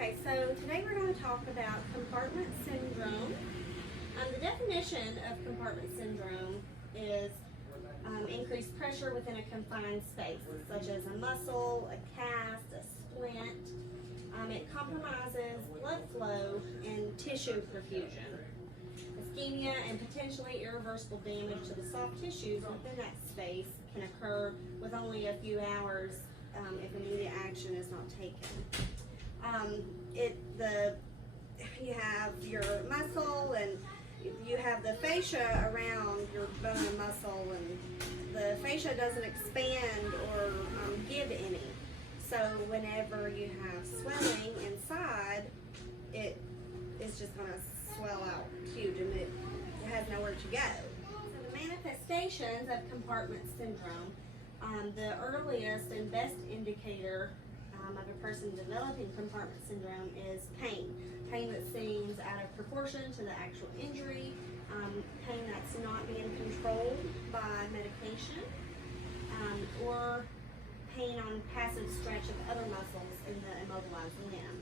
Okay, so today we're going to talk about compartment syndrome. The definition of compartment syndrome is increased pressure within a confined space, such as a muscle, a cast, a splint. It compromises blood flow and tissue perfusion. Ischemia and potentially irreversible damage to the soft tissues within that space can occur with only a few hours if immediate action is not taken. You have your muscle and you have the fascia around your bone and muscle, and the fascia doesn't expand or give any. So whenever you have swelling inside, it is just going to swell out huge and it has nowhere to go. So the manifestations of compartment syndrome, the earliest and best indicator of a person developing compartment syndrome is pain. Pain that seems out of proportion to the actual injury, pain that's not being controlled by medication, or pain on passive stretch of other muscles in the immobilized limb.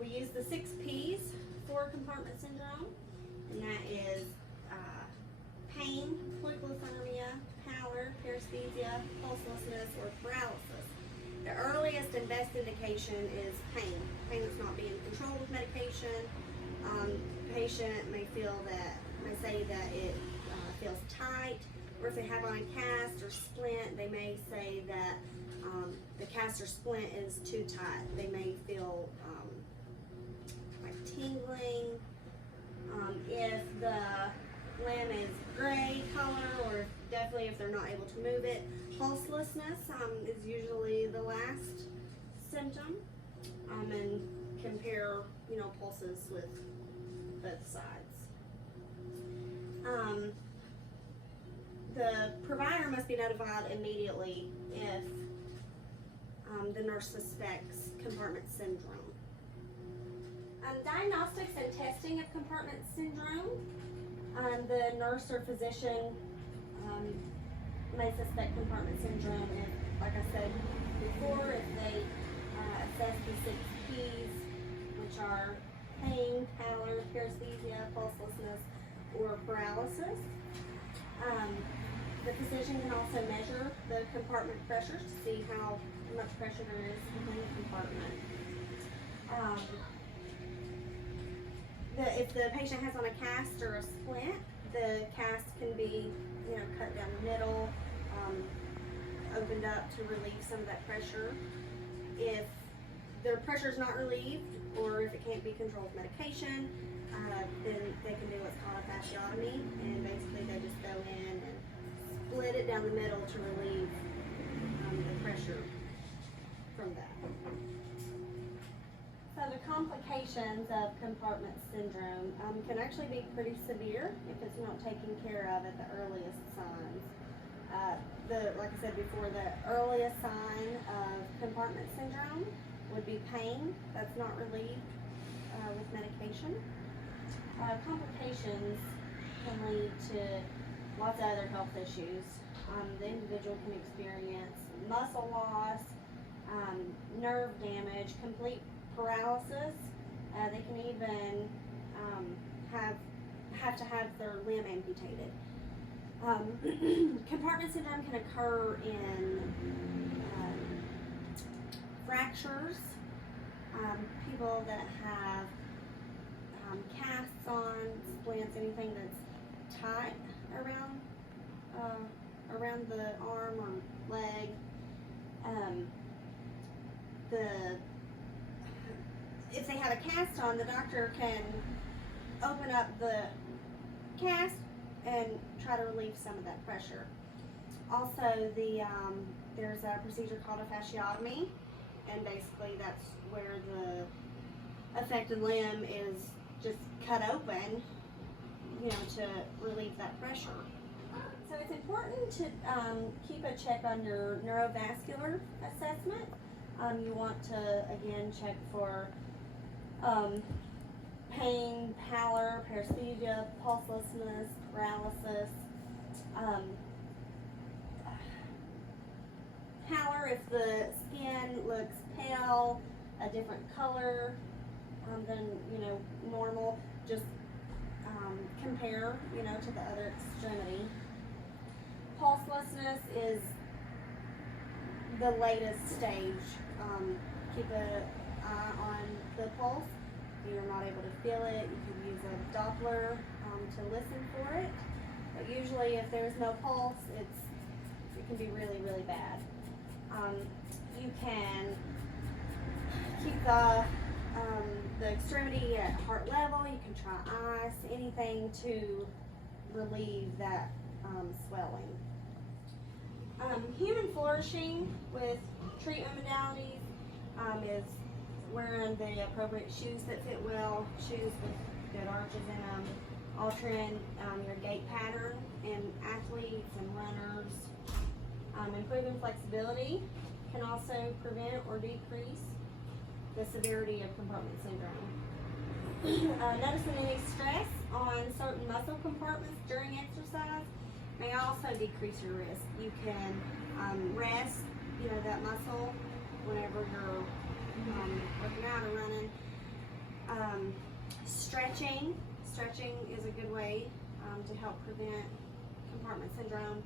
We use the 6 P's for compartment syndrome, and that is pain, poikilothermia, pallor, paresthesia, pulselessness, or paralysis. The earliest and best indication is pain that's not being controlled with medication. The patient may say that it feels tight, or if they have on a cast or splint, they may say that the cast or splint is too tight. They may feel like tingling. If the limb is gray color, or definitely if they're not able to move it, pulselessness is usually the last symptom, and compare pulses with both sides. The provider must be notified immediately if the nurse suspects compartment syndrome. Diagnostics and testing of compartment syndrome. The nurse or physician may suspect compartment syndrome if, like I said before, if they assess the 6 P's, which are pain, pallor, paresthesia, pulselessness, or paralysis. The physician can also measure the compartment pressures to see how much pressure there is within the compartment. If the patient has on a cast or a splint, the cast can be cut down the middle, opened up to relieve some of that pressure. If the pressure is not relieved, or if it can't be controlled with medication, then they can do what's called a fasciotomy, and basically they just go in and split it down the middle to relieve the pressure from that. So the complications of compartment syndrome can actually be pretty severe if it's not taken care of at the earliest signs. Like I said before, the earliest sign of compartment syndrome would be pain that's not relieved with medication. Complications can lead to lots of other health issues. The individual can experience muscle loss, nerve damage, complete paralysis. They can even have to have their limb amputated. Compartment syndrome can occur in fractures, people that have casts on, splints, anything that's tight around the arm or leg. If they have a cast on, the doctor can open up the cast and try to relieve some of that pressure. Also, there's a procedure called a fasciotomy, and basically that's where the affected limb is just cut open, to relieve that pressure. So it's important to keep a check on your neurovascular assessment. You want to, again, check for pain, pallor, paresthesia, pulselessness, paralysis. Pallor if the skin looks pale, a different color than, you know, normal, just compare, you know, to the other extremity. Pulselessness is the latest stage. Keep an eye on the pulse. If you're not able to feel it, you can use a Doppler to listen for it. But usually if there's no pulse, it can be really, really bad. You can keep the extremity at heart level. You can try ice, anything to relieve that swelling. Human flourishing with treatment modalities is wearing the appropriate shoes that fit well, shoes with good arches in them, altering your gait pattern in athletes and runners. Improving flexibility can also prevent or decrease the severity of compartment syndrome. Noticing any stress on certain muscle compartments during exercise may also decrease your risk. You can rest, you know, that muscle whenever you're working out or running. Stretching is a good way to help prevent compartment syndrome.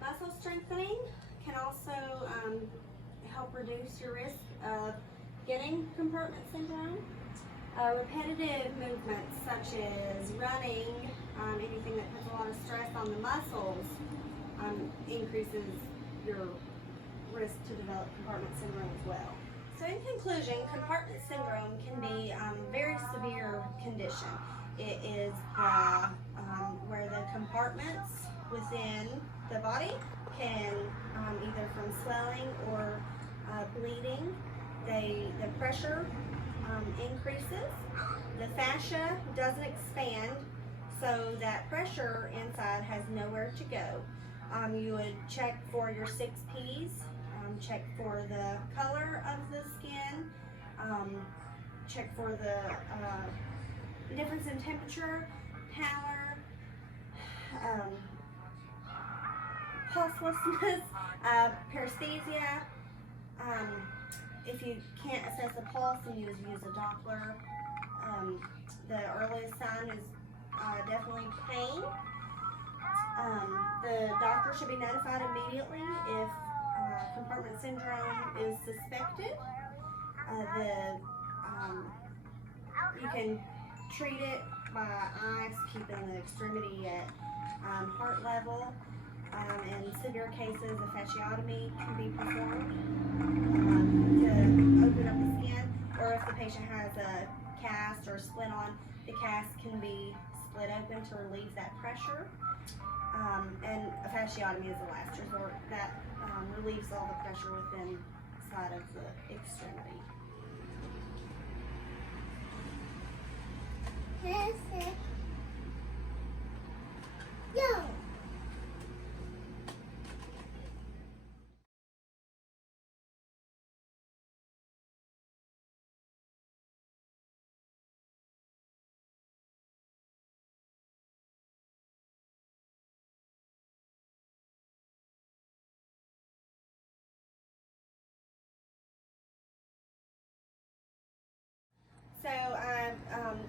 Muscle strengthening can also help reduce your risk of getting compartment syndrome. Repetitive movements such as running, anything that puts a lot of stress on the muscles, increases your risk to develop compartment syndrome as well. So in conclusion, compartment syndrome can be a very severe condition. It is where the compartments within the body can, either from swelling or bleeding, the pressure increases. The fascia doesn't expand, so that pressure inside has nowhere to go. You would check for your 6 P's, check for the color of the skin, check for the difference in temperature, pallor, pulselessness, paresthesia. If you can't assess a pulse, then you use a Doppler. The earliest sign is definitely pain. The doctor should be notified immediately if compartment syndrome is suspected. You can treat it by ice, keeping the extremity at heart level. In severe cases, a fasciotomy can be performed to open up the skin, or if the patient has a cast or splint on, the cast can be split open to relieve that pressure. And a fasciotomy is the last resort. That relieves all the pressure within side of the extremity. Yo. So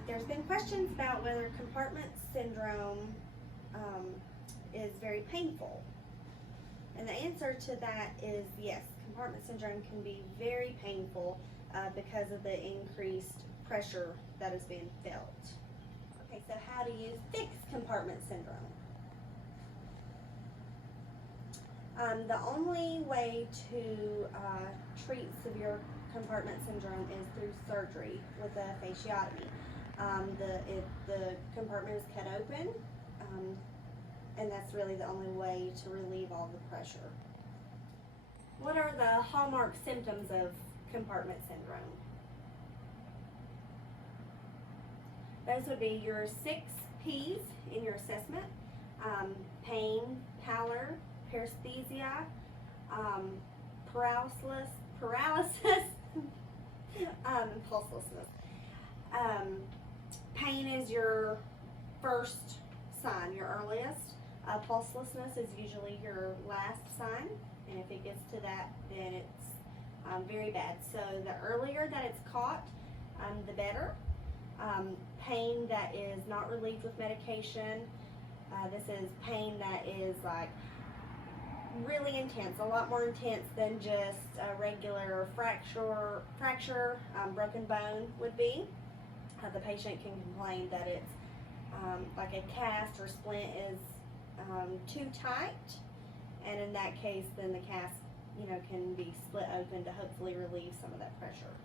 there's been questions about whether compartment syndrome is very painful. And the answer to that is yes, compartment syndrome can be very painful because of the increased pressure that is being felt. Okay, so how do you fix compartment syndrome? The only way to treat severe compartment syndrome is through surgery with a fasciotomy. The compartment is cut open, and that's really the only way to relieve all the pressure. What are the hallmark symptoms of compartment syndrome? Those would be your 6 P's in your assessment: pain, pallor, paresthesia, paralysis, pulselessness. Pain is your first sign, your earliest. Pulselessness is usually your last sign, and if it gets to that, then it's very bad. So the earlier that it's caught, the better. Pain that is not relieved with medication. This is pain that is like really intense, a lot more intense than just a regular fracture, broken bone would be. The patient can complain that it's like a cast or splint is too tight, and in that case, then the cast, can be split open to hopefully relieve some of that pressure.